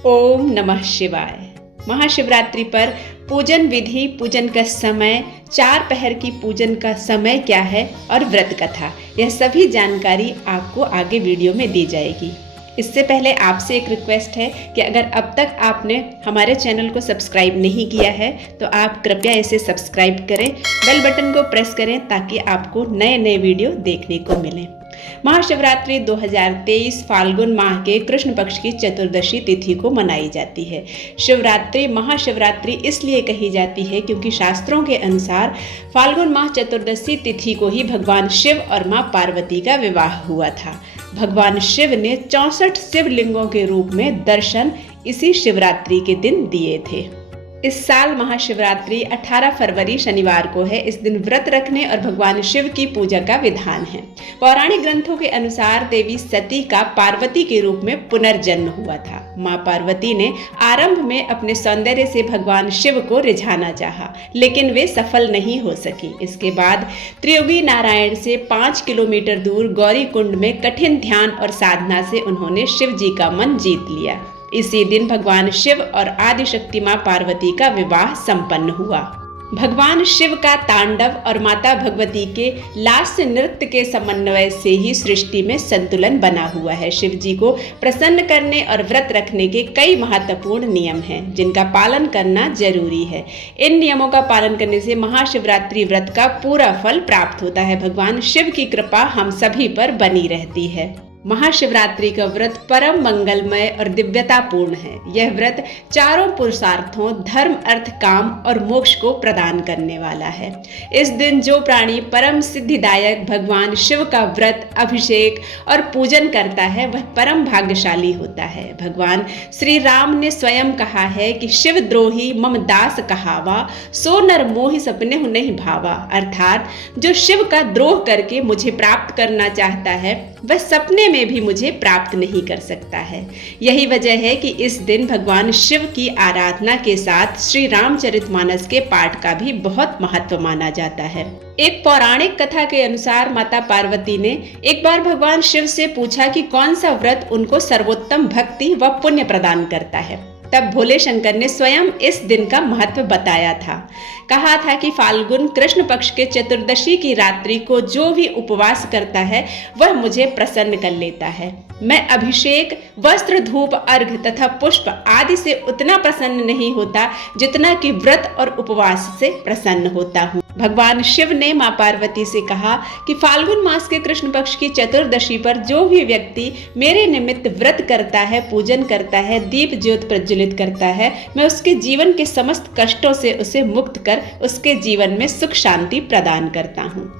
ओम नमः शिवाय। महाशिवरात्रि पर पूजन विधि, पूजन का समय, 4 पहर की पूजन का समय क्या है और व्रत कथा, यह सभी जानकारी आपको आगे वीडियो में दी जाएगी। इससे पहले आपसे एक रिक्वेस्ट है कि अगर अब तक आपने हमारे चैनल को सब्सक्राइब नहीं किया है तो आप कृपया इसे सब्सक्राइब करें, बेल बटन को प्रेस करें ताकि आपको नए नए वीडियो देखने को मिलें। महाशिवरात्रि 2023 फाल्गुन माह के कृष्ण पक्ष की चतुर्दशी तिथि को मनाई जाती है। शिवरात्रि महाशिवरात्रि इसलिए कही जाती है क्योंकि शास्त्रों के अनुसार फाल्गुन माह चतुर्दशी तिथि को ही भगवान शिव और मां पार्वती का विवाह हुआ था। भगवान शिव ने 64 शिवलिंगों के रूप में दर्शन इसी शिवरात्रि के दिन दिए थे। इस साल महाशिवरात्रि 18 फरवरी शनिवार को है। इस दिन व्रत रखने और भगवान शिव की पूजा का विधान है। पौराणिक ग्रंथों के अनुसार देवी सती का पार्वती के रूप में पुनर्जन्म हुआ था। मां पार्वती ने आरंभ में अपने सौंदर्य से भगवान शिव को रिझाना चाहा, लेकिन वे सफल नहीं हो सकी। इसके बाद त्रियोगी नारायण से 5 किलोमीटर दूर गौरी कुंड में कठिन ध्यान और साधना से उन्होंने शिव जी का मन जीत लिया। इसी दिन भगवान शिव और आदिशक्ति मां पार्वती का विवाह संपन्न हुआ। भगवान शिव का तांडव और माता भगवती के लास्य नृत्य के समन्वय से ही सृष्टि में संतुलन बना हुआ है। शिव जी को प्रसन्न करने और व्रत रखने के कई महत्वपूर्ण नियम हैं जिनका पालन करना जरूरी है। इन नियमों का पालन करने से महाशिवरात्रि व्रत का पूरा फल प्राप्त होता है। भगवान शिव की कृपा हम सभी पर बनी रहती है। महाशिवरात्रि का व्रत परम मंगलमय और दिव्यतापूर्ण है। यह व्रत चारों पुरुषार्थों धर्म, अर्थ, काम और मोक्ष को प्रदान करने वाला है। इस दिन जो प्राणी परम सिद्धिदायक भगवान शिव का व्रत, अभिषेक और पूजन करता है वह परम भाग्यशाली होता है। भगवान श्री राम ने स्वयं कहा है कि शिव द्रोही मम दास कहावा, सो नर मोहि सपने नहीं भावा। अर्थात जो शिव का द्रोह करके मुझे प्राप्त करना चाहता है वह सपने में भी मुझे प्राप्त नहीं कर सकता है। यही वजह है कि इस दिन भगवान शिव की आराधना के साथ श्री रामचरितमानस के पाठ का भी बहुत महत्व माना जाता है। एक पौराणिक कथा के अनुसार माता पार्वती ने एक बार भगवान शिव से पूछा कि कौन सा व्रत उनको सर्वोत्तम भक्ति व पुण्य प्रदान करता है। तब भोले शंकर ने स्वयं इस दिन का महत्व बताया था। कहा था कि फाल्गुन कृष्ण पक्ष के चतुर्दशी की रात्रि को जो भी उपवास करता है वह मुझे प्रसन्न कर लेता है। मैं अभिषेक, वस्त्र, धूप, अर्घ्य तथा पुष्प आदि से उतना प्रसन्न नहीं होता जितना कि व्रत और उपवास से प्रसन्न होता हूँ। भगवान शिव ने मां पार्वती से कहा कि फाल्गुन मास के कृष्ण पक्ष की चतुर्दशी पर जो भी व्यक्ति मेरे निमित्त व्रत करता है, पूजन करता है, दीप ज्योत प्रज्वलित करता है, मैं उसके जीवन के समस्त कष्टों से उसे मुक्त कर उसके जीवन में सुख शांति प्रदान करता हूँ।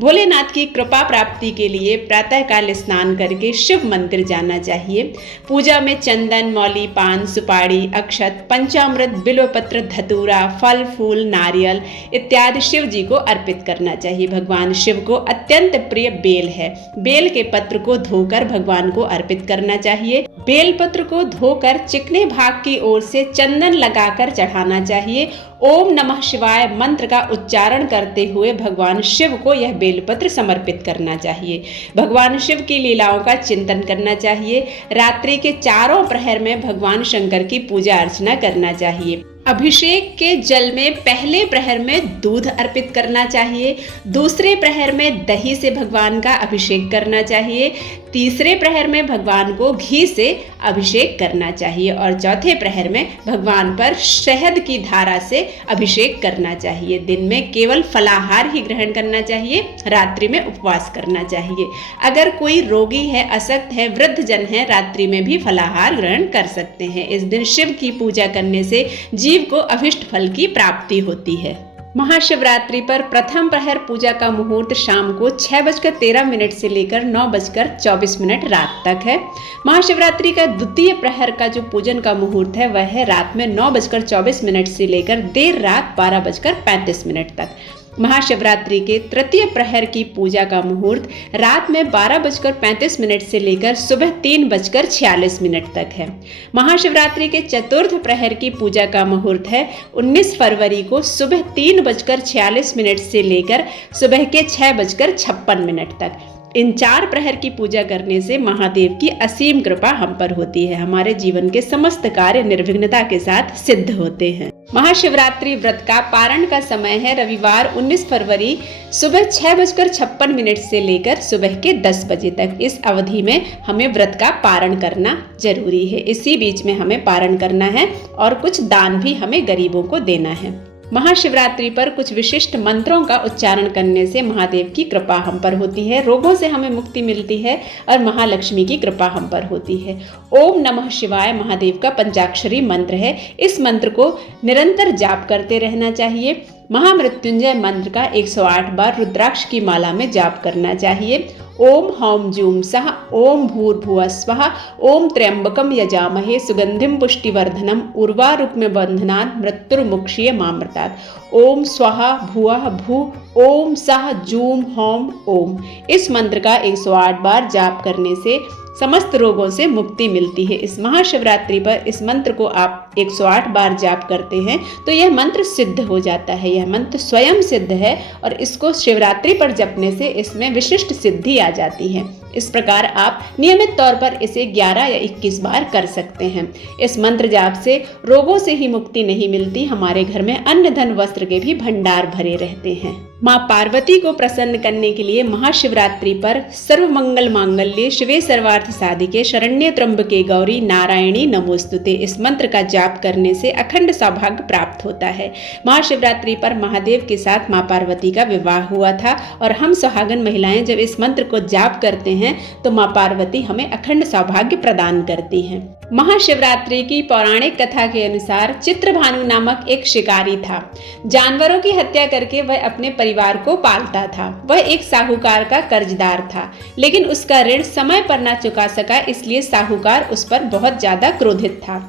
भोलेनाथ की कृपा प्राप्ति के लिए प्रातःकाल स्नान करके शिव मंदिर जाना चाहिए। पूजा में चंदन, मौली, पान, सुपारी, अक्षत, पंचामृत, बिल्वपत्र, धतूरा, फल, फूल, नारियल इत्यादि शिव जी को अर्पित करना चाहिए। भगवान शिव को अत्यंत प्रिय बेल है। बेल के पत्र को धोकर भगवान को अर्पित करना चाहिए। बेल पत्र को धोकर चिकने भाग की ओर से चंदन लगाकर चढ़ाना चाहिए। ओम नमः शिवाय मंत्र का उच्चारण करते हुए भगवान शिव को यह बेलपत्र समर्पित करना चाहिए। भगवान शिव की लीलाओं का चिंतन करना चाहिए। रात्रि के चारों प्रहर में भगवान शंकर की पूजा अर्चना करना चाहिए। अभिषेक के जल में पहले प्रहर में दूध अर्पित करना चाहिए, दूसरे प्रहर में दही से भगवान का अभिषेक करना चाहिए, तीसरे प्रहर में भगवान को घी से अभिषेक करना चाहिए और चौथे प्रहर में भगवान पर शहद की धारा से अभिषेक करना चाहिए। दिन में केवल फलाहार ही ग्रहण करना चाहिए, रात्रि में उपवास करना चाहिए। अगर कोई रोगी है, अशक्त है, वृद्ध जन है, रात्रि में भी फलाहार ग्रहण कर सकते हैं। इस दिन शिव की पूजा करने से जीव को अभिष्ट फल की प्राप्ति होती है। महाशिवरात्रि पर प्रथम प्रहर पूजा का मुहूर्त शाम को 6:13 से लेकर 9:24 रात तक है। महाशिवरात्रि का द्वितीय प्रहर का जो पूजन का मुहूर्त है वह है रात में 9:24 से लेकर देर रात 12:35 तक। महाशिवरात्रि के तृतीय प्रहर की पूजा का मुहूर्त रात में 12:35 से लेकर सुबह 3:46 तक है। महाशिवरात्रि के चतुर्थ प्रहर की पूजा का मुहूर्त है 19 फरवरी को सुबह 3:46 से लेकर सुबह के 6:56 तक। इन 4 प्रहर की पूजा करने से महादेव की असीम कृपा हम पर होती है। हमारे जीवन के समस्त कार्य निर्विघ्नता के साथ सिद्ध होते हैं। महाशिवरात्रि व्रत का पारण का समय है रविवार 19 फरवरी सुबह 6:56 से लेकर सुबह के 10 बजे तक। इस अवधि में हमें व्रत का पारण करना जरूरी है। इसी बीच में हमें पारण करना है और कुछ दान भी हमें गरीबों को देना है। महाशिवरात्रि पर कुछ विशिष्ट मंत्रों का उच्चारण करने से महादेव की कृपा हम पर होती है, रोगों से हमें मुक्ति मिलती है और महालक्ष्मी की कृपा हम पर होती है। ओम नमः शिवाय महादेव का पंचाक्षरी मंत्र है। इस मंत्र को निरंतर जाप करते रहना चाहिए। महामृत्युंजय मंत्र का 108 बार रुद्राक्ष की माला में जाप करना चाहिए। ओम हौम जूम सह ओम भूर्भुवः स्वः ओम त्र्यंबकम यजामहे सुगंधिम पुष्टिवर्धनम उर्वारुक्म बंधनात् मृत्युर्मुक्षीय मामृतात्। ओम स्वाहा भुवः भू ओम सह जूम हौम ओम। इस मंत्र का 108 बार जाप करने से समस्त रोगों से मुक्ति मिलती है। इस महाशिवरात्रि पर इस मंत्र को आप 108 बार जाप करते हैं तो यह मंत्र सिद्ध हो जाता है। यह मंत्र स्वयं सिद्ध है और इसको शिवरात्रि पर जपने से इसमें विशिष्ट सिद्धि आ जाती है। इस प्रकार आप नियमित तौर पर इसे 11 या 21 बार कर सकते हैं। इस मंत्र जाप से रोगों से ही मुक्ति नहीं मिलती, हमारे घर में अन्न धन वस्त्र के भी भंडार भरे रहते हैं। माँ पार्वती को प्रसन्न करने के लिए महाशिवरात्रि पर सर्व मंगल मांगल्ये शिवे सर्वार्थ साधिके शरण्ये त्र्यंबके गौरी नारायणी नमोस्तुते इस मंत्र का जाप करने से अखंड सौभाग्य प्राप्त होता है। महाशिवरात्रि पर महादेव के साथ माँ पार्वती का विवाह हुआ था और हम सुहागन महिलाएं जब इस मंत्र को जाप करते हैं तो माँ पार्वती हमें अखंड सौभाग्य प्रदान करती हैं। महाशिवरात्रि की पौराणिक कथा के अनुसार चित्रभानु नामक एक शिकारी था। जानवरों की हत्या करके वह अपने परिवार को पालता था। वह एक साहूकार का कर्जदार था, लेकिन उसका ऋण समय पर न चुका सका, इसलिए साहूकार उस पर बहुत ज्यादा क्रोधित था।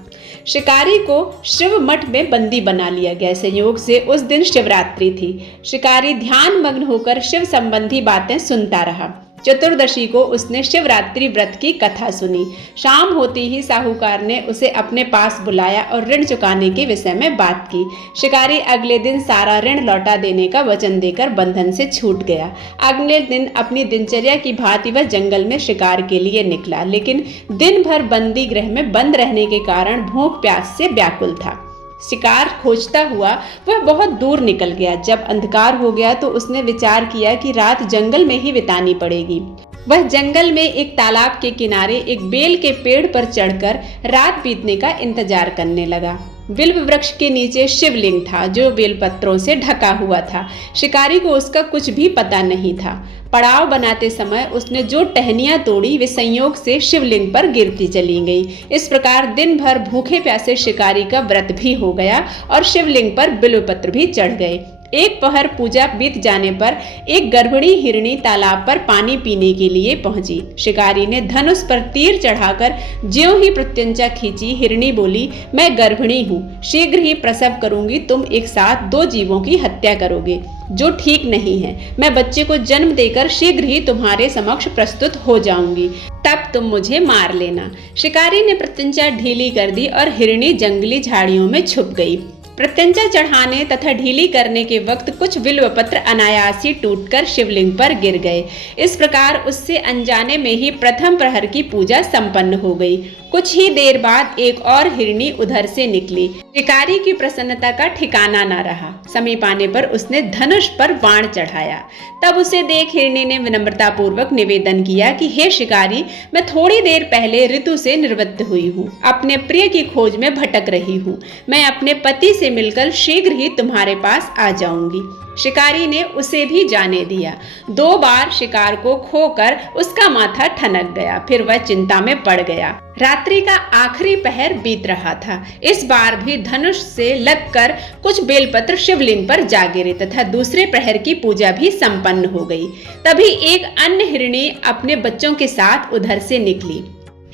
शिकारी को शिव मठ में बंदी बना लिया गया। संयोग से उस दिन शिवरात्रि थी। शिकारी ध्यान मग्न होकर शिव संबंधी बातें सुनता रहा। चतुर्दशी को उसने शिवरात्रि व्रत की कथा सुनी। शाम होते ही साहूकार ने उसे अपने पास बुलाया और ऋण चुकाने के विषय में बात की। शिकारी अगले दिन सारा ऋण लौटा देने का वचन देकर बंधन से छूट गया। अगले दिन अपनी दिनचर्या की भांति वह जंगल में शिकार के लिए निकला, लेकिन दिन भर बंदी गृह में बंद रहने के कारण भूख प्यास से व्याकुल था। शिकार खोजता हुआ वह बहुत दूर निकल गया। जब अंधकार हो गया तो उसने विचार किया कि रात जंगल में ही बितानी पड़ेगी। वह जंगल में एक तालाब के किनारे एक बेल के पेड़ पर चढ़कर रात बीतने का इंतजार करने लगा। बिल्व वृक्ष के नीचे शिवलिंग था जो बेलपत्रों से ढका हुआ था। शिकारी को उसका कुछ भी पता नहीं था। पड़ाव बनाते समय उसने जो टहनियां तोड़ी वे संयोग से शिवलिंग पर गिरती चली गई। इस प्रकार दिन भर भूखे प्यासे शिकारी का व्रत भी हो गया और शिवलिंग पर बिल्वपत्र भी चढ़ गए। एक पहर पूजा बीत जाने पर एक गर्भिणी हिरणी तालाब पर पानी पीने के लिए पहुंची। शिकारी ने धनुष पर तीर चढ़ाकर ज्यों ही प्रत्यंचा खींची, हिरणी बोली, मैं गर्भिणी हूँ, शीघ्र ही प्रसव करूंगी। तुम एक साथ 2 जीवों की हत्या करोगे, जो ठीक नहीं है। मैं बच्चे को जन्म देकर शीघ्र ही तुम्हारे समक्ष प्रस्तुत हो जाऊंगी, तब तुम मुझे मार लेना। शिकारी ने प्रत्यंचा ढीली कर दी और हिरणी जंगली झाड़ियों में छुप गई। प्रत्यंचा चढ़ाने तथा ढीली करने के वक्त कुछ बिल्वपत्र अनायास ही टूटकर शिवलिंग पर गिर गए। इस प्रकार उससे अनजाने में ही प्रथम प्रहर की पूजा संपन्न हो गई। कुछ ही देर बाद एक और हिरणी उधर से निकली। शिकारी की प्रसन्नता का ठिकाना न रहा। समीप आने पर उसने धनुष पर बाण चढ़ाया। तब उसे देख हिरणी ने विनम्रता पूर्वक निवेदन किया कि हे शिकारी, मैं थोड़ी देर पहले ऋतु से निवृत्त हुई हूँ, अपने प्रिय की खोज में भटक रही हूँ। मैं अपने पति से मिलकर शीघ्र ही तुम्हारे पास आ जाऊंगी। शिकारी ने उसे भी जाने दिया। 2 बार शिकार को खोकर उसका माथा ठनक गया, फिर वह चिंता में पड़ गया। रात्रि का आखिरी पहर बीत रहा था। इस बार भी धनुष से लगकर कुछ बेलपत्र शिवलिंग पर जा गिरे तथा दूसरे प्रहर की पूजा भी संपन्न हो गई। तभी एक अन्य हिरणी अपने बच्चों के साथ उधर से निकली।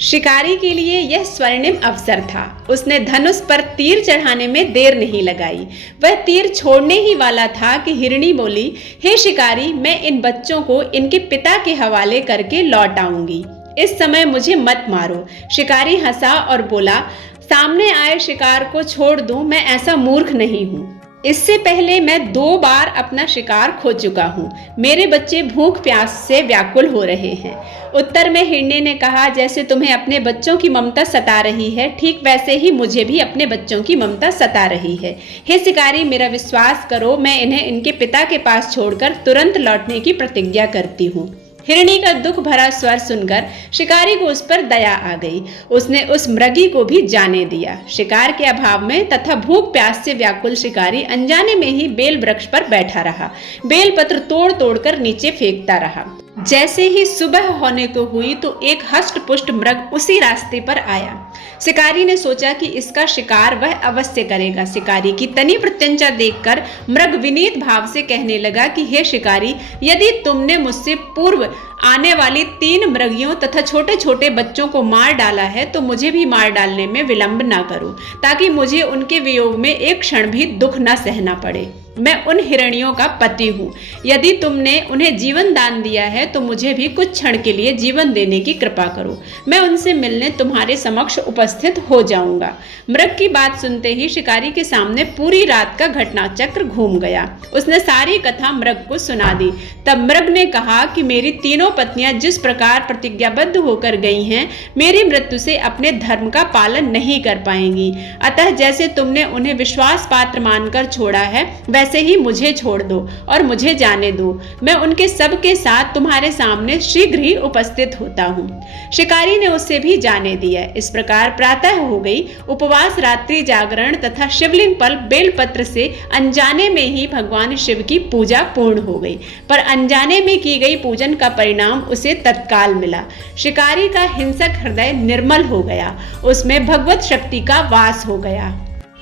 शिकारी के लिए यह स्वर्णिम अवसर था। उसने धनुष पर तीर चढ़ाने में देर नहीं लगाई। वह तीर छोड़ने ही वाला था कि हिरणी बोली, हे शिकारी, मैं इन बच्चों को इनके पिता के हवाले करके लौट आऊंगी। इस समय मुझे मत मारो। शिकारी हंसा और बोला, सामने आए शिकार को छोड़ दूं, मैं ऐसा मूर्ख नहीं हूँ। इससे पहले मैं 2 बार अपना शिकार खो चुका हूँ। मेरे बच्चे भूख प्यास से व्याकुल हो रहे हैं। उत्तर में हिरणी ने कहा, जैसे तुम्हें अपने बच्चों की ममता सता रही है, ठीक वैसे ही मुझे भी अपने बच्चों की ममता सता रही है। हे शिकारी, मेरा विश्वास करो, मैं इन्हें इनके पिता के पास छोड़कर तुरंत लौटने की प्रतिज्ञा करती हूँ। हिरणी का दुख भरा स्वर सुनकर शिकारी को उस पर दया आ गई। उसने उस मृगी को भी जाने दिया। शिकार के अभाव में तथा भूख प्यास से व्याकुल शिकारी अनजाने में ही बेल वृक्ष पर बैठा रहा। बेल पत्र तोड़ तोड़कर नीचे फेंकता रहा। जैसे ही सुबह होने को हुई तो एक हष्ट पुष्ट मृग उसी रास्ते पर आया। शिकारी ने सोचा कि इसका शिकार वह अवश्य करेगा। शिकारी की तनी प्रत्यंचा देखकर मृग विनीत भाव से कहने लगा कि हे शिकारी, यदि तुमने मुझसे पूर्व आने वाली 3 मृगियों तथा छोटे छोटे बच्चों को मार डाला है तो मुझे भी मार डालने में विलंब ना करो, ताकि मुझे उनके वियोग में एक क्षण भी दुख न सहना पड़े। मैं उन हिरणियों का पति हूँ। यदि तुमने उन्हें जीवन दान दिया है तो मुझे भी कुछ क्षण के लिए जीवन देने की कृपा करो। मैं उनसे मिलने तुम्हारे समक्ष उपस्थित हो जाऊंगा। मृग की बात सुनते ही शिकारी के सामने पूरी रात का घटना चक्र घूम गया। उसने सारी कथा मृग को सुना दी। तब मृग ने कहा कि मेरी तीनों पत्नियां जिस प्रकार प्रतिज्ञाबद्ध होकर गई हैं, मेरी मृत्यु से अपने धर्म का पालन नहीं कर पाएंगी। अतः जैसे तुमने उन्हें विश्वास पात्र मानकर छोड़ा है, वैसे ही मुझे छोड़ दो और मुझे जाने दो। मैं उनके सब के साथ तुम्हारे सामने शीघ्र ही उपस्थित होता हूँ। शिकारी ने उससे भी जाने दिया। इस प्रकार प्रातः हो गई। उपवास, रात्रि जागरण तथा शिवलिंग पर बेलपत्र से अनजाने में ही भगवान शिव की पूजा पूर्ण हो गई। पर अनजाने में की गई पूजन का परिणाम उसे तत्काल मिला। शिकारी का हिंसक हृदय निर्मल हो गया। उसमें भगवत शक्ति का वास हो गया।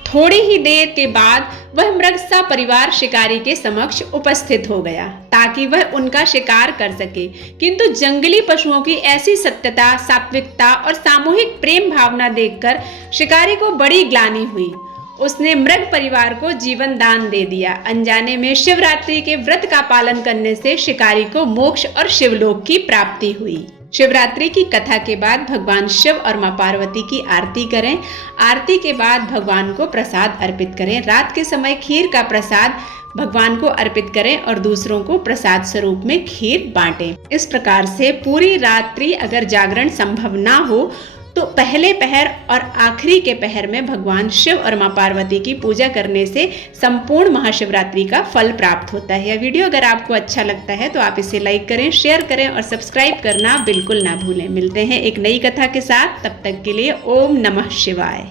थोड़ी ही देर के बाद वह मृग सा परिवार शिकारी के समक्ष उपस्थित हो गया ताकि वह उनका शिकार कर सके। किंतु जंगली पशुओं की ऐसी सत्यता, सात्विकता और सामूहिक प्रेम भावना देखकर शिकारी को बड़ी ग्लानि हुई। उसने मृग परिवार को जीवन दान दे दिया। अनजाने में शिवरात्रि के व्रत का पालन करने से शिकारी को मोक्ष और शिवलोक की प्राप्ति हुई। शिवरात्रि की कथा के बाद भगवान शिव और मां पार्वती की आरती करें। आरती के बाद भगवान को प्रसाद अर्पित करें। रात के समय खीर का प्रसाद भगवान को अर्पित करें और दूसरों को प्रसाद स्वरूप में खीर बांटें। इस प्रकार से पूरी रात्रि अगर जागरण संभव ना हो तो पहले पहर और आखिरी के पहर में भगवान शिव और मां पार्वती की पूजा करने से संपूर्ण महाशिवरात्रि का फल प्राप्त होता है। यह वीडियो अगर आपको अच्छा लगता है तो आप इसे लाइक करें, शेयर करें और सब्सक्राइब करना बिल्कुल ना भूलें। मिलते हैं एक नई कथा के साथ, तब तक के लिए ओम नमः शिवाय।